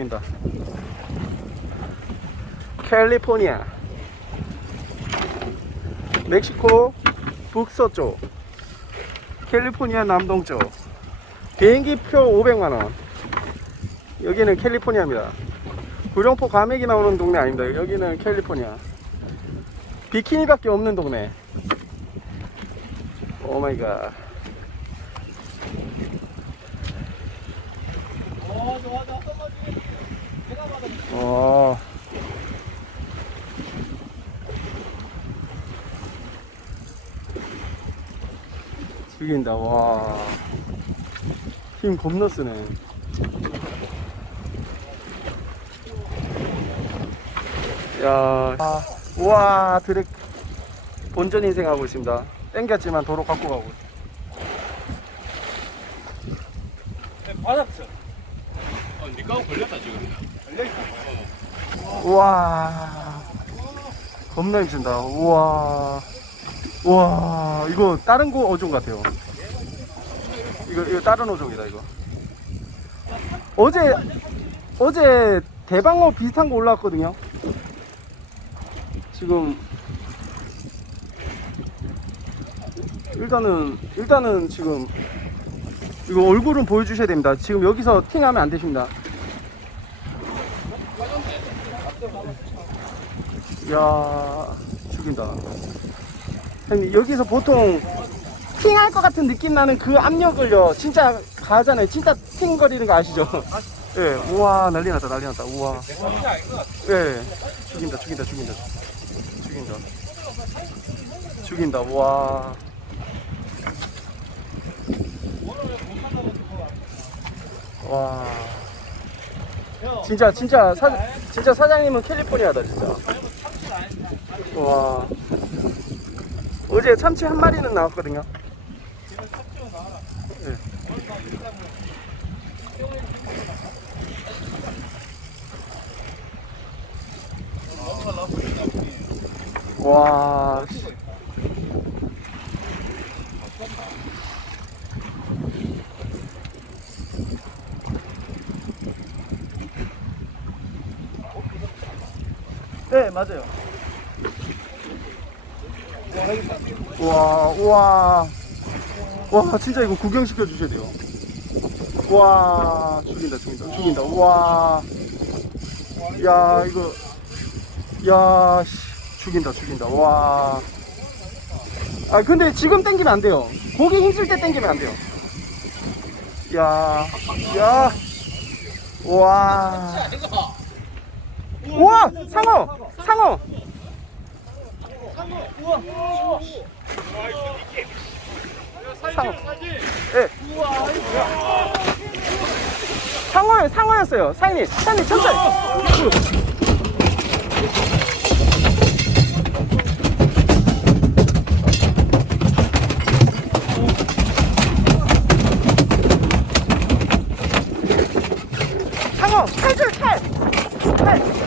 죽인다. 캘리포니아. 멕시코 북서쪽. 캘리포니아 남동쪽. 비행기표 500만원. 여기는 캘리포니아입니다. 구룡포 과메기 나오는 동네 아닙니다. 여기는 캘리포니아. 비키니밖에 없는 동네. 오 마이 갓. 어. 죽인다, 와. 힘 겁나 쓰네. 야, 아, 우와, 드랙 본전 인생 하고 있습니다. 땡겼지만 도로 갖고 가고. 받았어. 어, 니가 걸렸다 지금. 걸려있다. 우와, 겁나 힘든다. 우와, 우와, 이거 다른 거 어종 같아요. 이거 이거 다른 어종이다 이거. 어제 어제 대방어 비슷한 거 올라왔거든요. 지금 일단은 일단은 지금 이거 얼굴은 보여주셔야 됩니다. 지금 여기서 팅하면 안 되십니다. 야 죽인다. 형님 여기서 보통 팅할 것 같은 느낌 나는 그 압력을요 진짜 가잖아요. 진짜 팅거리는 거 아시죠? 예, 우와 난리 났다 난리 났다 우와. 예, 죽인다 죽인다 죽인다 죽인다 죽인다 우와. 와. 진짜 진짜 사 진짜 사장님은 캘리포니아다 진짜. 와. 어제 참치 한 마리는 나왔거든요. 네. 와. 네, 맞아요. 와, 와. 와, 진짜 이거 구경시켜 주셔야 돼요. 와, 죽인다, 죽인다, 죽인다. 와. 야, 이거. 야, 씨, 죽인다, 죽인다. 와. 아, 근데 지금 땡기면 안 돼요. 고기 힘쓸 때 땡기면 안 돼요. 야, 야. 와. 우와! 상어! 상어! 상어. 예. 상어요, 상어였어요. 사장님, 사장님, 천천히. 상어, 탈줄, 탈! 탈!